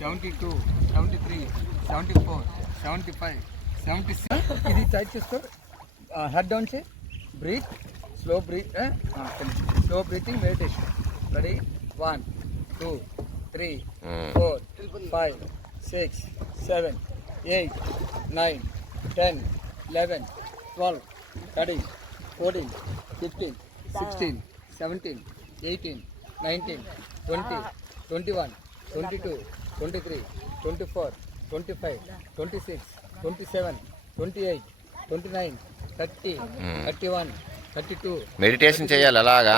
72, 73, 74, 75, 76. ఇది టైట్ చేసుకో. Head down చేయి. Breath, slow breath, slow breathing meditation. Ready? 1, 2, 3, 4, 5, 6, 7, 8, 9, 10, 11, 12, 13, 14, 15, 16, 17, 18, 19, 20, 21, 22, 23, 24, 25, 26, 27, 28, 29, 30, 31, 32. Meditation చేయాలి అలాగా.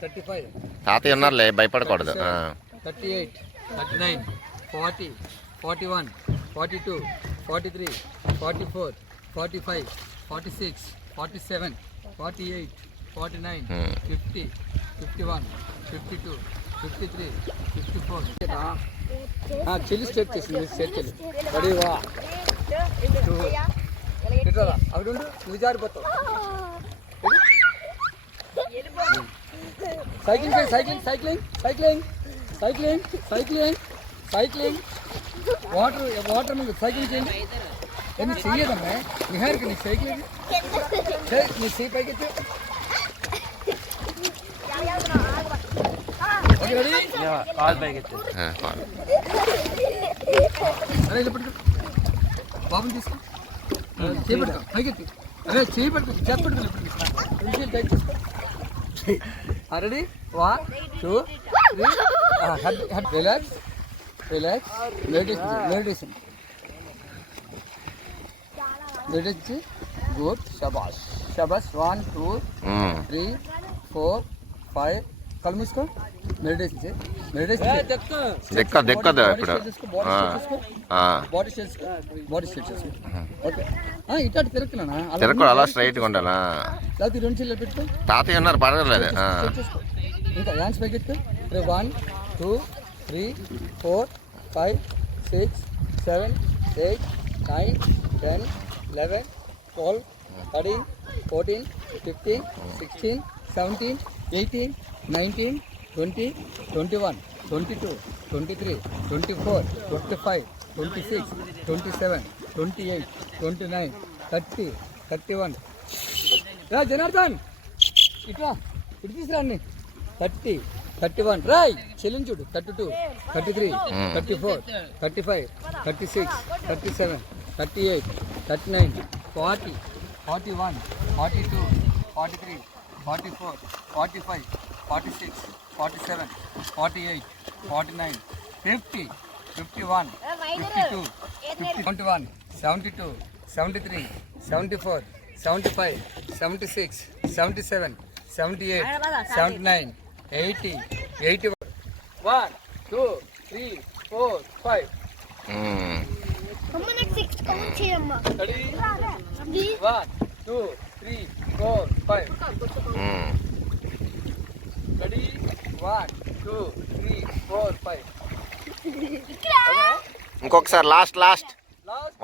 35. తాతయ్య ఉన్నారులే, భయపడకూడదు. 38, 39, 40, 41, 42, 43, 44, 45, 46, 47, 48, 49, 50, 51, 52, 53, 54. చెల్లి స్టెప్ చేసింది. స్టెప్ చెల్లి. రెడీ? వా అక్కడ ఉండు, నువ్వు జారిపోతావు. సైక్లింగ్ చేయి. Cycling cycling cycling cycling cycling cycling. Water మీద సైక్లింగ్ చేయండి. ఏమి చెయ్యదమ్మా నిహారిక, నీ సైక్లింగ్ నీ సీ పైకి ఎత్తు. రెడీ? అరే ఇలా పట్టుకో, బాబుని తీసుకో. చేపట్టుకో, పైకెత్తి. అరే చేయి పట్టుకో, చేపట్టుకో. టైట్ చేసుకో. Ready? 1, 2, 3. Head relax, relax. Meditation meditation. Good. షబాష్ షబాష్. 1, 2, 3, 4, 5. కళ్ళు మూసుకో. మెడిటేషన్ చేయి. మెడిటేషన్ దిక్కదు ఇప్పుడు. బాడీ చేసుకో. బాడీ స్ట్రెచ్ చేసుకో. ఓకే. ఇటు తిరుగుతున్నా. తిరగకూడదు, అలా స్ట్రైట్గా ఉండాలా. లేకపోతే 2 చేతులు పెట్టుకో. తాతయ్య ఉన్నారు, పడగలేదు. ఇంకా హ్యాండ్స్ పైకి ఎత్తు. 1, 2, 3, 4, 5, 6, 7, 8, 9, 10, 11, 12, 13, 14, 15, 16, 17, 18, 19, 20, 21, 22, 23, 24, 25, 26, 27, 28, 29, 30, 31. జనార్దన్ ఇట్లా ఇటు తీసుకురాండి. 30, 31. రాయ్ చెల్లించుడు. 32, 33, 34, 35, 36, 37, 38, 39, 40, 41, 42, 43, 44, 45, 46, 47, 48, 49, 50, 51, 52, 51, 72, 73, 74, 75, 76, 77, 78, 79, 80, 81. 1, 2, 3, 4, 5. Ready? 1, 2, 3, 4, 5. Ready? 1, 2, 3, 4, 5. ఇంకొకసారి లాస్ట్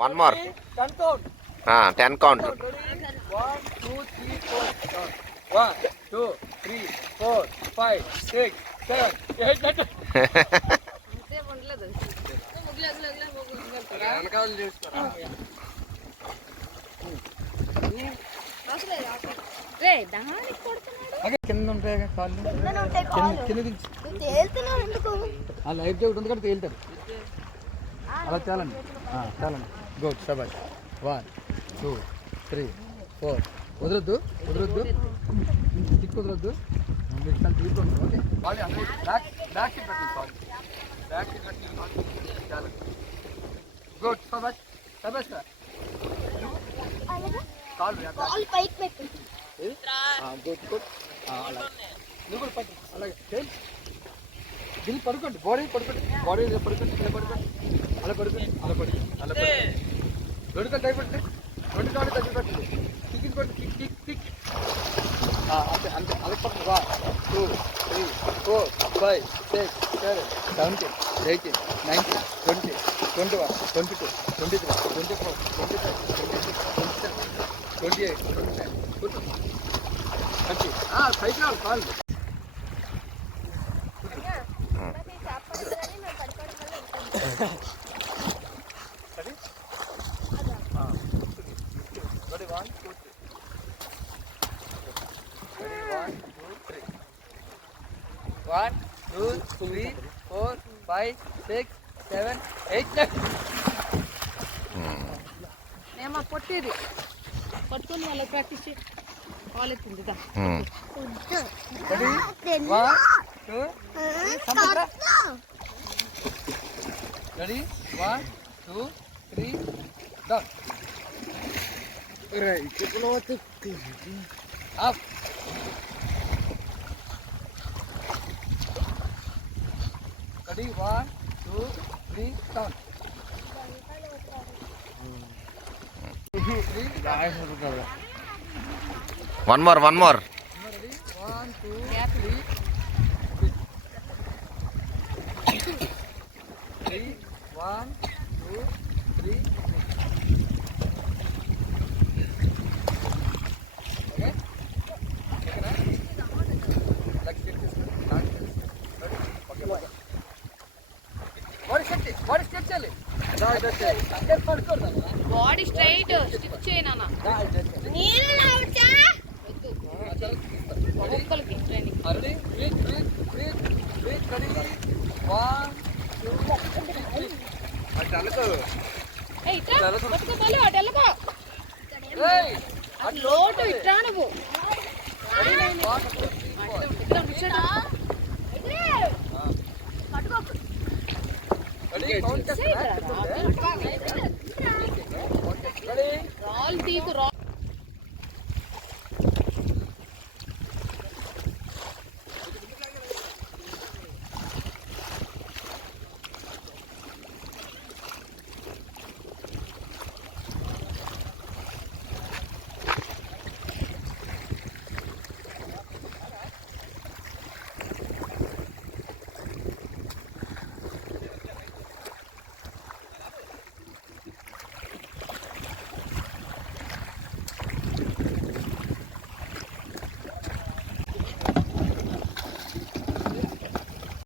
1 more. 10 count. 10 count. 1, 2, 3, 4. 1, 2, 3, 4, 5, 6, 7, 8, 9. కింద ఉంటాయి కాళ్ళు. కింద లైఫ్ జాకెట్ ఉంది కాబట్టి తేలుతారు. అలా చాలండి. చాలండి. గుడ్. శబాష్. 1, 2, 3, 4. వదలొద్దు. దిక్కు వదలొద్దు. తీసుకోండి. ఓకే. బ్యాక్ సీట్ పెట్టండి. బ్యాక్ సీట్ పెట్టండి. చాలండి. గుడ్. శబాష్. కాళ్ళు పైకి పెట్టు. గుడ్. నువ్వు కూడా పట్టు. అలాగే దిల్ పడుకోండి. బాడీ పడుకోండి. ఇలా పడుకోండి. అలా పడుకోండి. 2 కాళ్ళు తగ్గిపెట్టి. 2 కాళ్ళు తగ్గిపెట్టండి. టికెట్ కొట్టి. టిక్. అంతే అలా పడుతుంది. 1, 2, 3, 4, 5, 6, 7, 17, 18, 19, 20, 21, 22, 23, 24, 25, 26, 27, 28, 29. పైకి రావాలి కాళ్ళు. Ready? Ready, 1, 2, 3. Ready, 1, 2, 3. 1, 2, 3, 4, 5, 6, 7, 8, 9. ఏమా పొట్టేది పట్టుకొని వాళ్ళ ప్రాక్టీస్ చేయి కాలెత్తింది దా Ready? 1, 2, 3. Samudra. Ready? 1, 2, 3. Down. Up. Ready? 1, 2, 3. Down. 2, 3. One more Ready? 1, 2, 3. 3. 1, 2, 3. Okay? Like this. Okay. Body straight chale. Under పడుకోదా బాడీ స్ట్రైట్ స్టిచ్ చేయనా నీళ్ళు లావచ్చా ఒక్కలకి ట్రైనింగ్ Ready? Breathe. Ready? 1, 2, 3. అటలకో. ఏ ఇట్లా పట్టుకో పోలే అటు వెళ్ళకో ఏయ్. అటు లోటు ఇట్లా నువ్వు Ready? 1, 2, 3, 4. ఇట్లా కూర్చోడా Ready? Count చేస్తా. రాళ్ళు తీకు